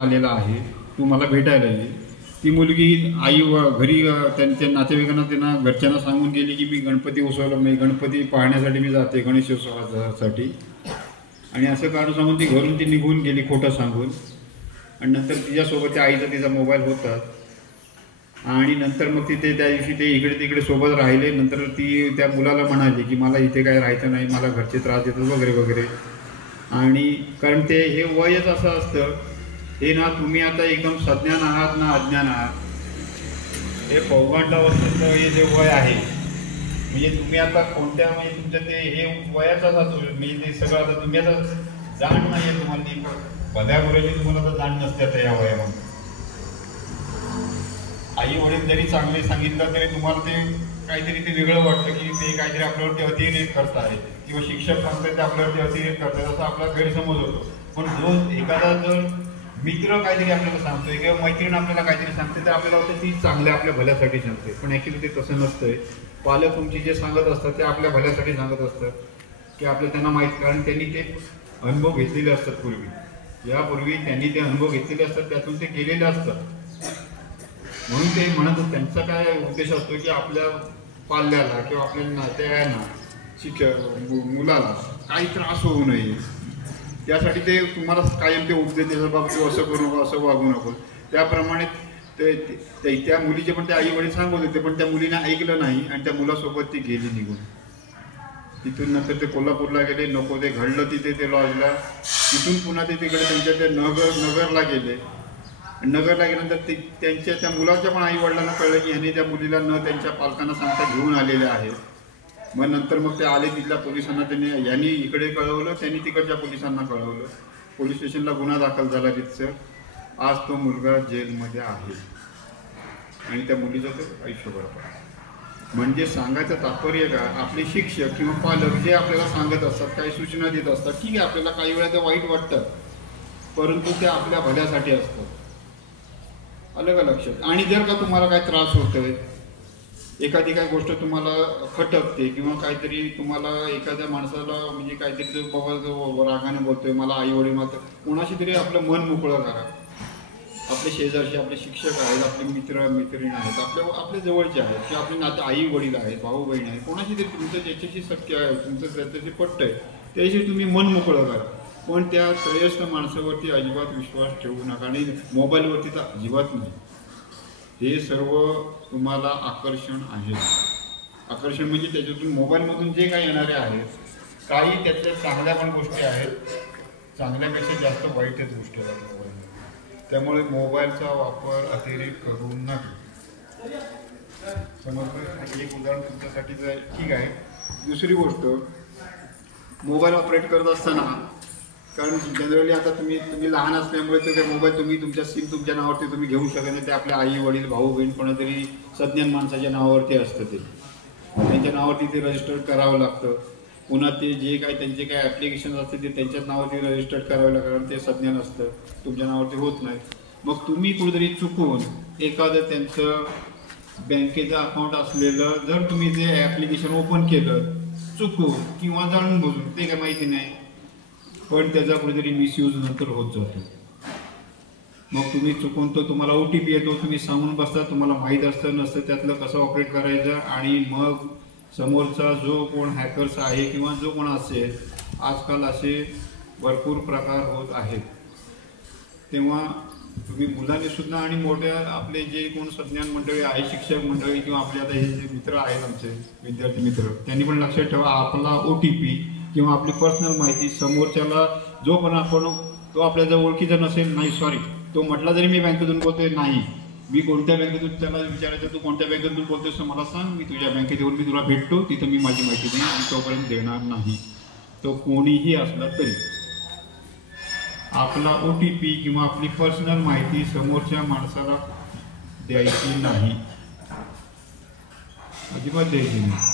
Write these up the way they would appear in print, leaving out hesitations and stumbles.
आलेला आहे, तू मला भेटायला ये. ती मुलगी आई व घरी त्यांच्या नातेवाईकांना त्यांना घरच्यांना सांगून गेली की मी गणपती उत्सवाला मी गणपती पाहण्यासाठी मी जाते गणेशोत्सवासाठी. आणि असं कारण सांगून ती घरून ती निघून गेली खोटं सांगून. आणि नंतर तिच्यासोबत त्या आईचा तिचा मोबाईल होता. आणि नंतर मग तिथे त्या दिवशी ते इकडे तिकडे सोबत राहिले. नंतर ती त्या मुलाला म्हणाली की मला इथे काय राहायचं नाही, मला घरचे त्रास देतात वगैरे वगैरे. आणि कारण ते हे वयच असं असतं हे ना, तुम्ही आता एकदम सज्ञान आहात ना अज्ञान आहात. हे पौगंडावस्थेचं हे जे वय आहे म्हणजे तुम्ही आता कोणत्या म्हणजे तुमचं ते हे वयाचाच असतो म्हणजे ते सगळं आता तुम्ही आता जाण नाही आहे तुम्हाला ती बध्याबरोबर तुम्हाला आता जाण नसते आता या वयामध्ये. आई वडील जरी चांगले सांगितलं तरी तुम्हाला ते काहीतरी ते वेगळं वाटतं की ते काहीतरी आपल्यावरती अतिरेक करत आहेत किंवा शिक्षक सांगतात ते आपल्यावरती अतिरेक करतात असं आपला गैरसमज होतो. पण जो एखादा जर मित्र काहीतरी आपल्याला सांगतोय किंवा मैत्रीण आपल्याला काहीतरी सांगते तर आपल्याला वाटतं ती चांगल्या आपल्या भल्यासाठी सांगते. पण ॲक्च्युली ते तसं नसतंय. पालक तुमची जे सांगत असतात ते आपल्या भल्यासाठी सांगत असतात की आपलं त्यांना माहीत, कारण त्यांनी ते अनुभव घेतलेले असतात पूर्वी. यापूर्वी त्यांनी ते अनुभव घेतलेले असतात, त्यातून ते केलेले असतात. म्हणून ते म्हणत त्यांचा काय उद्देश असतो की आपल्या पाल्याला किंवा आपल्या नात्यायांना शिक्षक मुलाला काही त्रास होऊ नये त्यासाठी ते तुम्हाला कायम ते उपदेश देतात, बाबा तू असं करू नको असं वागू नको. त्याप्रमाणे ते त्या मुलीचे पण ते आई वडील सांगत होते, पण त्या मुलीने ऐकलं नाही आणि त्या मुलासोबत ती गेली निघून. तिथून नंतर ते कोल्हापूरला गेले, नको ते घडलं तिथे ते लॉजला. तिथून पुन्हा ते तिकडे त्यांच्या ते नगरला गेले. नगरला गेल्यानंतर ते त्यांच्या त्या मुलाच्या पण आई वडिलांना कळलं की ह्यांनी त्या मुलीला न त्यांच्या पालकांना सांगता घेऊन आलेले आहेत. मग नंतर मग ते आले तिथल्या पोलिसांना, त्यांनी यांनी इकडे कळवलं, त्यांनी तिकडच्या पोलिसांना कळवलं. पोलीस स्टेशनला गुन्हा दाखल झाला तिथचं. आज तो मुलगा जेलमध्ये आहे आणि त्या मुलीचं तो आयुष्यभर आहे. म्हणजे सांगायचं तात्पर्य का, आपले शिक्षक किंवा पालक जे आपल्याला सांगत असतात, काही सूचना देत असतात, ठीक आहे आपल्याला काही वेळा ते वाईट वाटतं परंतु ते आपल्या भल्यासाठी असतं. आलं का लक्षात. आणि जर का तुम्हाला काय त्रास होतोय, एखादी काय गोष्ट तुम्हाला खटकते किंवा काहीतरी तुम्हाला एखाद्या माणसाला म्हणजे काहीतरी बाबा जो रागाने बोलतोय, मला आई वडील मात्र कोणाशी तरी आपलं मन मोकळं करा. आपले शेजारचे आपले शिक्षक आहेत, आपले मित्र मैत्रिणी आहेत, आपल्या जवळचे आहेत किंवा आपले नाते आई वडील आहेत, भाऊ बहीण आहेत, कोणाशी तरी तुमचं ज्याच्याशी शक्य आहे, तुमचं त्याच्याशी पटतं आहे त्याशी तुम्ही मन मोकळं करा. पण त्या त्रयस्थ माणसावरती अजिबात विश्वास ठेवू नका आणि मोबाईलवरती तर अजिबात नाही. हे सर्व तुम्हाला आकर्षण आहे. आकर्षण म्हणजे त्याच्यातून मोबाईलमधून जे काही येणारे आहेत, काही त्यातल्या चांगल्या पण गोष्टी आहेत, चांगल्यापेक्षा जास्त वाईटच गोष्टी आहेत मोबाईलमध्ये. त्यामुळे मोबाईलचा वापर अतिरेक करू नका. समजलं. एक उदाहरण तुमच्यासाठी ठीक आहे. दुसरी गोष्ट, मोबाईल ऑपरेट करत असताना, कारण जनरली आता तुम्ही लहान असल्यामुळे तो ते मोबाईल तुम्ही तुमच्या सिम तुमच्या नावावरती तुम्ही घेऊ शकत नाही. ते आपल्या आई वडील भाऊ बहीण कोणातरी सज्ञान माणसाच्या नावावरती असतं, ते त्यांच्या नावावरती ते रजिस्टर करावं लागतं. पुन्हा ते जे काही त्यांचे काही ॲप्लिकेशन असते ते त्यांच्याच नावावरती रजिस्टर करावं लागतं, कारण ते सज्ञान असतं, तुमच्या नावावरती होत नाही. मग तुम्ही कुठेतरी चुकून एखादं त्यांचं बँकेचं अकाउंट असलेलं जर तुम्ही ते ॲप्लिकेशन ओपन केलं चुकून किंवा जाणून बुजून, ते काय माहिती नाही, पण त्याचा कुठेतरी मिसयूज नंतर होत जातो. मग तुम्ही चुकून तो तुम्हाला OTP येतो, तुम्ही सांगून बसता, तुम्हाला माहीत असतं नसतं त्यातलं कसं ऑपरेट करायचं. आणि मग समोरचा जो कोण हॅकर्स आहे किंवा जो कोण असेल, आजकाल असे भरपूर प्रकार होत आहेत. तेव्हा तुम्ही मुलांनी सुद्धा आणि मोठ्या आपले जे कोण सज्ञान मंडळी आहे, शिक्षक मंडळी किंवा आपले आता हे जे मित्र आहेत आमचे विद्यार्थी मित्र, त्यांनी पण लक्षात ठेवा, आपला OTP किंवा आपली पर्सनल माहिती समोरच्याला जो पण आपण तो आपल्या जर ओळखीचा नसेल, नाही सॉरी तो म्हटला जरी मी बँकेतून बोलतोय, नाही मी कोणत्या बँकेतून, त्याला विचारायचं तू कोणत्या बँकेतून बोलतोस मला सांग, मी तुझ्या बँकेत येऊन मी तुला भेटतो, तिथं मी माझी माहिती देईन आणि तोपर्यंत देणार नाही. तो कोणीही असला तरी आपला OTP किंवा आपली पर्सनल माहिती समोरच्या माणसाला द्यायची नाही, अजिबात द्यायची नाही.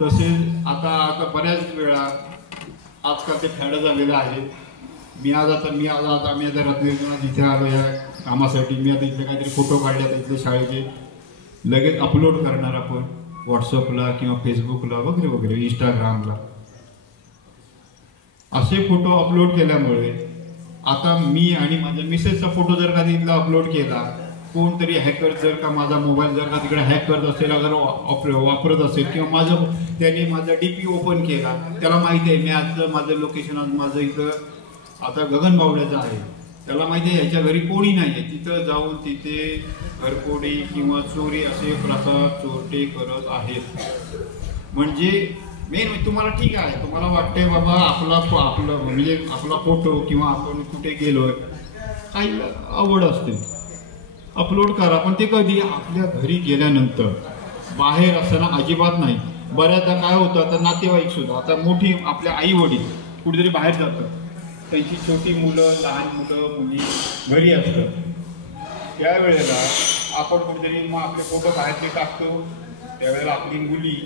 तसेच आता बऱ्याच वेळा आजकाल ते फॅड झालेलं आहे. आम्ही आता रत्नागिरीतून इथे आलो या कामासाठी. मी आता इथले काहीतरी फोटो काढले आता इथले शाळेचे, लगेच अपलोड करणार आपण व्हॉट्सअपला किंवा फेसबुकला वगैरे वगैरे, इंस्टाग्रामला. असे फोटो अपलोड केल्यामुळे आता मी आणि माझ्या मिसेसचा फोटो जर का तिथला अपलोड केला, कोणतरी हॅकर जर का माझा मोबाईल जर का तिकडे हॅक करत असेल, अगर वापरत असेल, किंवा त्याने माझा DP ओपन केला, त्याला माहिती आहे मी आज माझं लोकेशन आज माझं इथं आता गगनबावड्याचं आहे, त्याला माहिती आहे ह्याच्या घरी कोणी नाही आहे, तिथं जाऊन तिथे घरफोडी किंवा चोरी असे प्रकार चोरटे करत आहेत. म्हणजे मेन तुम्हाला ठीक आहे, तुम्हाला वाटतंय बाबा आपलं म्हणजे आपला फोटो किंवा आपण कुठे गेलोय काही आवड असते, अपलोड करा. पण ते कधी आपल्या घरी गेल्यानंतर, बाहेर असताना अजिबात नाही. बऱ्याचदा काय होतं, आता नातेवाईक सुद्धा, आता मोठी आपल्या आई वडील कुठेतरी बाहेर जातात, त्यांची छोटी मुलं, लहान मुलं, मुली घरी असतात, त्यावेळेला आपण कुठेतरी मग आपले फोटो बाहेरचे टाकतो. त्यावेळेला आपली मुली,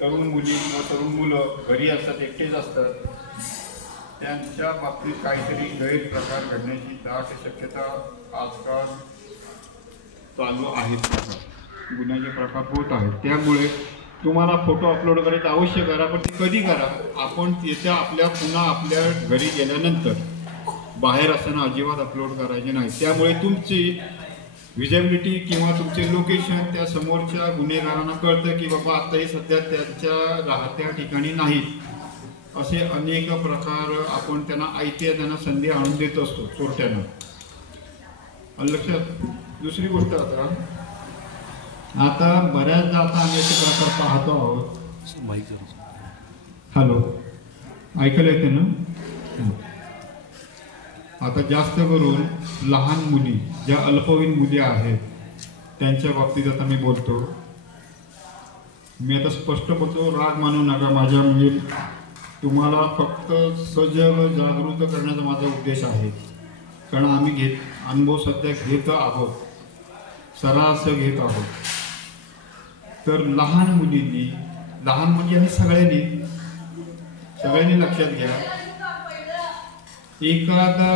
तरुण मुली किंवा तरुण मुलं घरी असतात, एकटेच असतात, त्यांच्या बाबतीत काहीतरी गैरप्रकार घडण्याची दाट शक्यता आजकाल चालू आहेत. गुन्ह्याचे प्रकार होत आहेत. त्यामुळे तुम्हाला फोटो अपलोड करायचं अवश्य करा, पण ते कधी करा, आपण त्याच्या पुन्हा आपल्या घरी गेल्यानंतर, बाहेर असताना अजिबात अपलोड करायचे नाही. त्यामुळे तुमची व्हिजिबिलिटी किंवा तुमचे लोकेशन त्या समोरच्या गुन्हेगारांना कळतं की बाबा आता हे सध्या त्यांच्या राहत्या ठिकाणी नाही. असे अनेक प्रकार आपण त्यांना संधी आणून देत असतो चोरट्यांना. लक्षात. दुसरी गोष्ट, आता बऱ्याचदा आता आम्ही असे प्रकार पाहतो आहोत. हॅलो, ऐकायला येते ना? आता जास्त करून लहान मुली, ज्या अल्पवयीन मुली आहेत, त्यांच्या बाबतीत आता मी बोलतो. मी आता स्पष्ट बोलतो, राग मानू नका माझ्या, म्हणजे तुम्हाला फक्त सजग जागृत करण्याचा माझा उद्देश आहे. कारण आम्ही अनुभव सध्या घेत आहोत, सरास घेत आहोत. तर लहान मुलींनी, लहान म्हणजे आम्ही सगळ्यांनी लक्षात घ्या, एखादा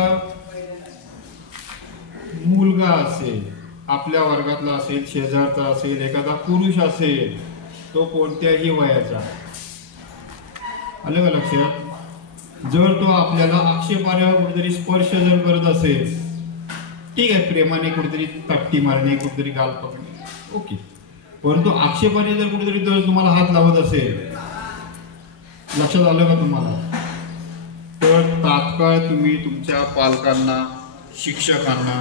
मुलगा असेल, आपल्या वर्गातला असेल, शेजारचा असेल, एखादा पुरुष असेल, तो कोणत्याही वयाचा, आलं का लक्षात? जर तो आपल्याला आक्षेपार्ह कुठेतरी स्पर्श जर करत असेल, ठीक आहे, प्रेमाने कुठेतरी तट्टी मारणे, कुठेतरी गाल पकडणे, ओके. परंतु आक्षेपाने जर कुठेतरी जर तुम्हाला हात लावत असेल, लक्षात आलं का तुम्हाला? तर तात्काळ तुम्ही तुमच्या पालकांना, शिक्षकांना,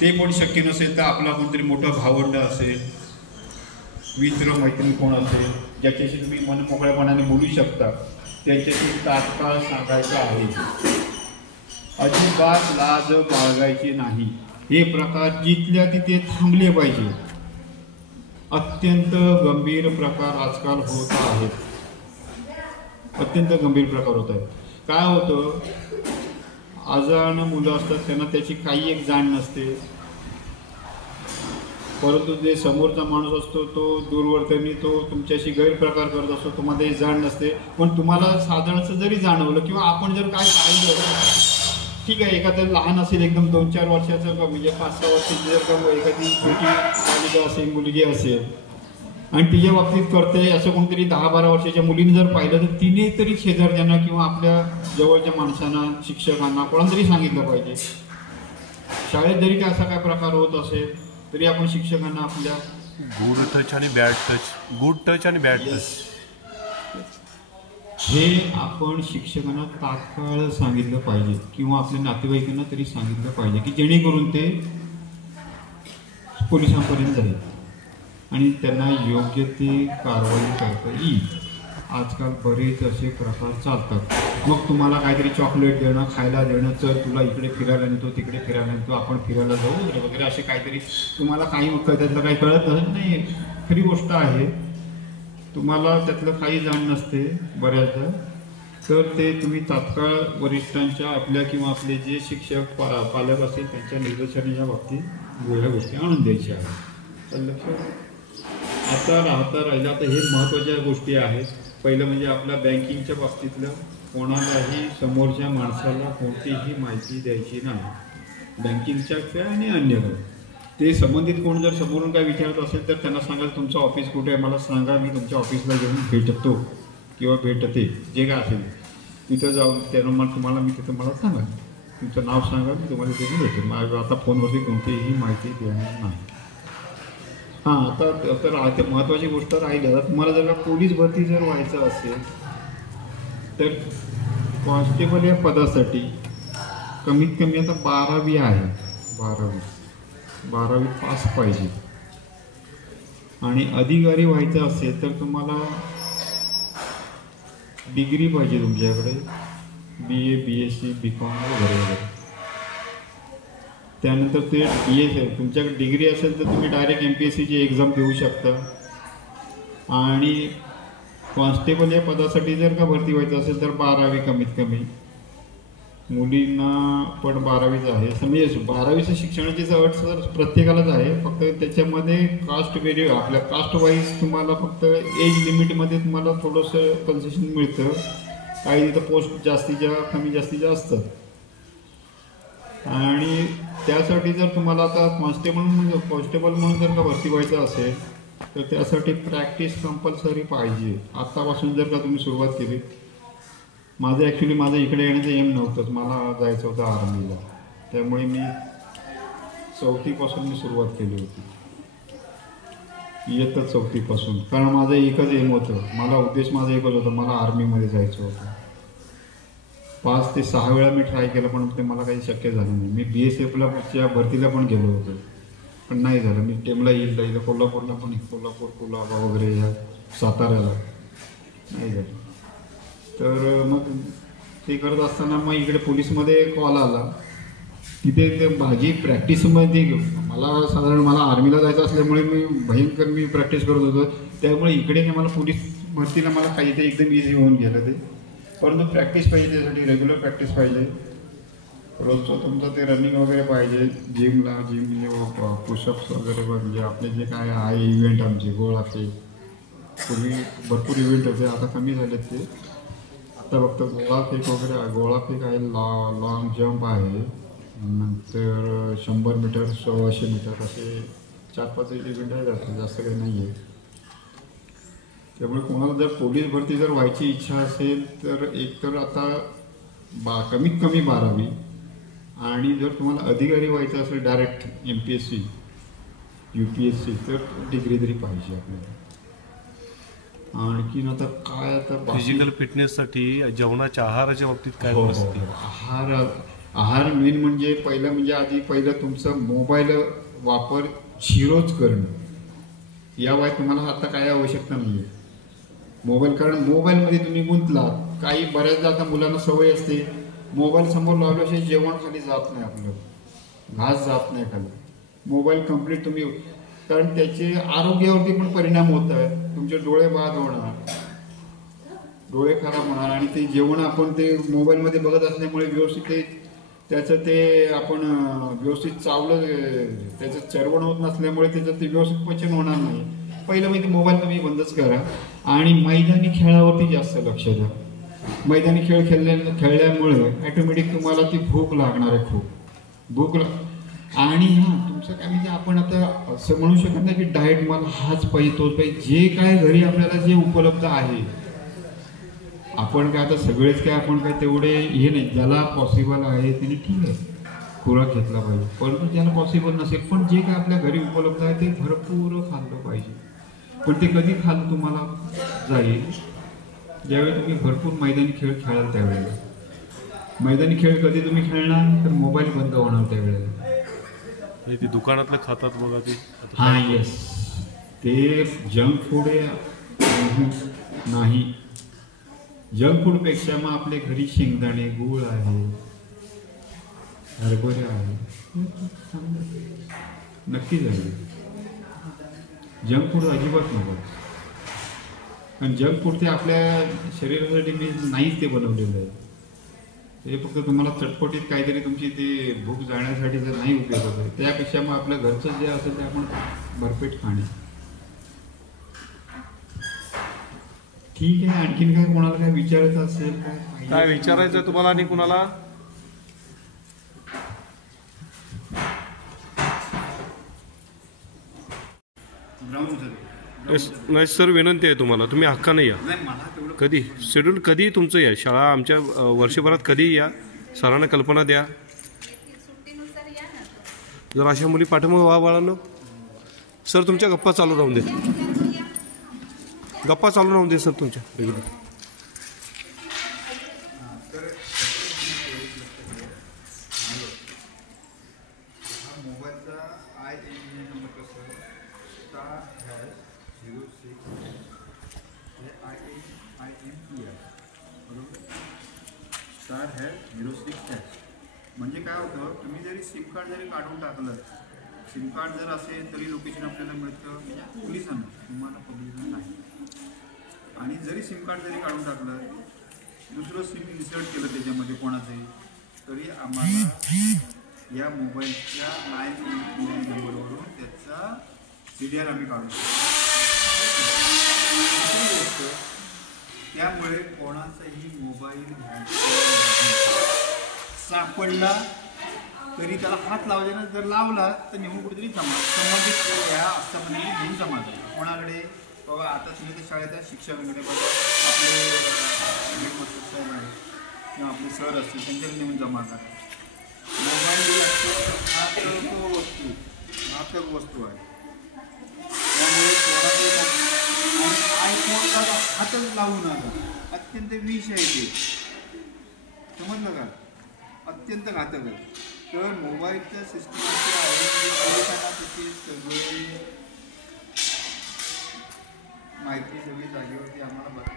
ते पण शक्य नसेल तर आपला कोणतरी मोठा भावंड असेल, मित्र मैत्रीण कोण असेल, ज्याच्याशी तुम्ही मनमोकळेपणाने बोलू शकता, त्याच्याशी तात्काळ सांगायचं आहे. अजिबात लाज बाळगायची नाही. हे प्रकार जिथल्या तिथे थांबले पाहिजे. अत्यंत गंभीर प्रकार आजकाल होत आहेत. अत्यंत गंभीर प्रकार होत आहेत. काय होतं, अजाण मुलं असतात, त्यांना त्याची काही एक जाण नसते, परंतु जे समोरचा माणूस असतो तो दूरवर्तनी, तो तुमच्याशी गैरप्रकार करत असतो, तुम्हाला हे जाण नसते. पण तुम्हाला साधारणचं जरी जाणवलं किंवा आपण जर काय पाहिलं, ठीक आहे, एखादं लहान असेल, एकदम 2-4 वर्षाचं, म्हणजे 5-6 वर्षाची जर का एखादी छोटी बालिका असेल, मुलगी असेल, आणि तिच्या बाबतीत करते असं कोणतरी 10-12 वर्षाच्या मुलीने जर पाहिलं, तर तिने तरी शेजारच्यांना किंवा आपल्या जवळच्या माणसांना, शिक्षकांना, कोणाला तरी सांगितलं पाहिजे. शाळेत जरी काय असा काय प्रकार होत असेल तरी आपण शिक्षकांना आपल्या गुड टच आणि बॅड टच, गुड टच आणि बॅड टच, हे आपण शिक्षकांना तात्काळ सांगितलं पाहिजे किंवा आपल्या नातेवाईकांना तरी सांगितलं पाहिजे, की जेणेकरून ते पोलिसांपर्यंत जाईल आणि त्यांना योग्य ती कारवाई करता येईल. आजकाल बरेच असे प्रकार चालतात. मग तुम्हाला काहीतरी चॉकलेट देणं, खायला देणं, चल तुला इकडे फिरायला नेतो, तिकडे फिरायला नेतो, आपण फिरायला जाऊ वगैरे, असे काहीतरी, तुम्हाला काही त्यातलं काही कळत नाही. खरी गोष्ट आहे, तुम्हाला त्यातलं काही जाण नसते बऱ्याचदा. तर ते तुम्ही तात्काळ वरिष्ठांच्या, आपल्या किंवा आपले जे शिक्षक पालक असतील त्यांच्या निर्देशनाच्या बाबतीत वेगळ्या गोष्टी आणून द्यायच्या आहेत. तर लक्षात आता राहिलं. आता हे महत्त्वाच्या गोष्टी आहेत. पहिलं म्हणजे आपल्या बँकिंगच्या बाबतीतलं, कोणालाही समोरच्या माणसाला कोणतीही माहिती द्यायची नाही, बँकिंगच्या काय आणि अन्य काय. ते संबंधित कोण जर समोरून काय विचारत असेल तर त्यांना सांगा तुमचं ऑफिस कुठे आहे, मला सांगा, मी तुमच्या ऑफिसला येऊन भेटतो किंवा भेटते, जे काय असेल तिथं जाऊन त्यांना तुम्हाला मी तिथं मला सांगा. तुमचं नाव सांगा, मी तुम्हाला तिथे भेटेल. माझ्या आता फोनवरती कोणतीही माहिती देणार नाही. हां, आता तर आता महत्त्वाची गोष्ट राहिली. आता तुम्हाला जर का पोलीस भरती जर व्हायचं असेल तर कॉन्स्टेबल या पदासाठी कमीत कमी आता 12वी आहे. 12वी पास पाहिजे. आणि अधिकारी व्हायचं असेल तर तुम्हाला डिग्री पाहिजे तुमच्याकडे, BA, BSc, BCom वगैरे वगैरे. त्यानंतर ते DSL तुमच्याकडे डिग्री असेल तर तुम्ही डायरेक्ट MPSCची एक्झाम देऊ शकता. आणि कॉन्स्टेबल या पदासाठी जर का भरती व्हायचं असेल तर 12वी कमीत कमी. मुलींना पण 12वीच आहे. म्हणजे 12वीचं शिक्षणाची अट सर प्रत्येकालाच आहे. फक्त त्याच्यामध्ये कास्ट आपल्या कास्ट वाईज तुम्हाला फक्त एज लिमिटमध्ये तुम्हाला थोडंसं कन्सेशन मिळतं. काही तिथं पोस्ट जास्तीच्या कमी जास्तीच्या असतात. आणि त्यासाठी जर तुम्हाला आता कॉन्स्टेबल म्हणून जर का भरती व्हायचं असेल तर त्यासाठी प्रॅक्टिस कंपल्सरी पाहिजे. आत्तापासून जर का तुम्ही सुरुवात केली. माझं इकडे येण्याचं एम नव्हतंच. मला जायचं होतं आर्मीला. त्यामुळे मी 4थीपासून मी सुरुवात केली होती. इयत्ता 4थीपासून. कारण माझं एकच एम होतं. माझा एकच होता, मला आर्मीमध्ये जायचं होतं. 5 ते 6 वेळा मी ट्राय केलं पण ते मला काही शक्य झालं नाही. मी BSFच्या भरतीला पण गेलो होतो पण नाही झालं. मी टेमला इथं कोल्हापूरला पण, कुलाबा वगैरे या साताऱ्याला नाही झालं. तर मग ते करत असताना मग इकडे पोलीसमध्ये कॉल आला. तिथे ते माझी प्रॅक्टिसमध्ये मला आर्मीला जायचं असल्यामुळे मी प्रॅक्टिस करत होतो. त्यामुळे इकडे मला पोलीस भरतीला मला काही ते एकदम इझी होऊन गेलं ते. परंतु प्रॅक्टिस पाहिजे, त्यासाठी रेग्युलर प्रॅक्टिस पाहिजे. रोजचं तुमचं ते रनिंग वगैरे पाहिजे. जिम पुशअप्स वगैरे म्हणजे आपले जे काय आहे इव्हेंट आमचे गोळाफेक, पूर्वी भरपूर इव्हेंट होते, आता कमी झालेत ते. आता फक्त गोळाफेक आहे, लॉंग जम्प आहे, नंतर 100 मीटर, 100 मीटर असे 4-5 इव्हेंट आहेत. जास्त काही नाही आहे. त्यामुळे कोणाला जर पोलीस भरती जर व्हायची इच्छा असेल तर एकतर आता कमीत कमी 12वी. आणि जर तुम्हाला अधिकारी व्हायचं असेल डायरेक्ट MPSC, UPSC तर डिग्री तरी पाहिजे आपल्याला. आणखीन आता काय फिजिकल फिटनेससाठी जेवणाच्या आहाराच्या बाबतीत काय परिस्थिती? आहार मेन म्हणजे पहिलं तुमचं मोबाईल वापर 0च करणं. या वयात तुम्हाला आता काय आवश्यकता नाही आहे मोबाईल. कारण मोबाईलमध्ये तुम्ही गुंतलात. काही बऱ्याचदा आता मुलांना सवय असते मोबाईल समोर लावल्याशिवाय जेवण खाली जात नाही, आपलं घास जात नाही खाली. मोबाईल कंप्लीट तुम्ही, कारण त्याचे आरोग्यावरती पण परिणाम होत आहे. तुमचे डोळे बाद होणार, डोळे खराब होणार. आणि ते जेवण आपण ते मोबाईलमध्ये बघत असल्यामुळे व्यवस्थित आपण व्यवस्थित चावलं, त्याचं चरवण होत नसल्यामुळे त्याचं ते व्यवस्थित पचन होणार नाही. पहिलं म्हणजे मोबाईल तुम्ही बंदच करा आणि मैदानी खेळावरती जास्त लक्ष द्या. मैदानी खेळ खेळल्यामुळे ॲटोमॅटिक तुम्हाला ती भूक लागणार आहे, खूप आणि तुमचं काय म्हणजे आपण आता असं म्हणू शकत नाही की डाएट मला हाच पाहिजे तोच पाहिजे. जे काय घरी आपल्याला जे उपलब्ध आहे, आपण काय आता सगळेच काय आपण काय तेवढे हे नाही. ज्याला पॉसिबल आहे त्याने ठीक आहे खुराक घेतला पाहिजे. परंतु ज्याला पॉसिबल नसेल पण जे काय आपल्या घरी उपलब्ध आहे ते भरपूर खाल्लं पाहिजे. पण ते कधी खाल्लं तुम्हाला जाईल ज्यावेळी तुम्ही भरपूर मैदानी खेळ खेळाल. त्यावेळेला मैदानी खेळ कधी तुम्ही खेळणार तर मोबाईल बंद होणार त्यावेळेला. ते दुकानातलं खातात बघा ते. येस, ते जंक फूड नाही. जंक फूडपेक्षा मग आपले घरी शेंगदाणे, गूळ आहे, हरभरे आहे, नक्की झाले. जंक फूड अजिबात नको. कारण जंक फूड ते आपल्या शरीरासाठी नाहीच ते बनवलेलं आहे. ते फक्त तुम्हाला चटपटीत काहीतरी तुमची ते भूक जाण्यासाठी जर नाही उपयोग आहे, त्यापेक्षा मग आपल्या घरचं जे असेल ते आपण भरपेट खाणे. ठीक आहे. आणखीन काय कोणाला काय विचारायचं असेल? काय विचारायचं तुम्हाला आणि कुणाला? नाही सर, विनंती आहे तुम्हाला, तुम्ही हक्काने या. कधी शेड्यूल कधी तुमचं या शाळा आमच्या वर्षभरात कधी या, सरांना कल्पना द्या. जर अशा मुली पाठीमागे व्हा बाळांनो. सर तुमच्या गप्पा चालू राहून दे. गप्पा चालू राहून दे सर तुमच्या रेग्युलर. तर हा मोबाईलचा IMEI नंबर कसं *#06 हे IMEI बरोबर *#06#. म्हणजे काय होतं, तुम्ही जरी सिम कार्ड जरी काढून टाकलं, सिम कार्ड जर असेल तरी लोकेशन आपल्याला मिळतं म्हणजे पोलिसांना, तुम्हाला पब्लिकला नाही. आणि जरी सिम कार्ड जरी काढून टाकलं, दुसरं सिम इन्सर्ट केलं त्याच्यामध्ये कोणाचंही, तरी आम्हाला या मोबाईलच्या IMEI नंबरवरून त्याचा CDR आम्ही काढू शकतो. त्यामुळे कोणाचाही मोबाईल सापडला तरी त्याला हात लावायचा, जर लावला तर नेहमी कुठेतरी संबंधित ह्या आस्थापनेने घेऊन जमा करा. कोणाकडे बाबा आता तुम्ही तर शाळेच्या शिक्षकांकडे बघा, आपले हेडमास्टर साहेब आहे किंवा आपले सर असतील त्यांच्याकडे नेऊन जमा करा. मोबाईल घातक वस्तू आहे. त्यामुळे आयफोनला हातच लावू नका. अत्यंत विष आहे ते, समजलं का? अत्यंत घातक आहे. तर मोबाईलच्या सिस्टम अशी आहे की पोलिसांना त्याची सगळी माहिती सगळी जागेवरती आम्हाला बघा.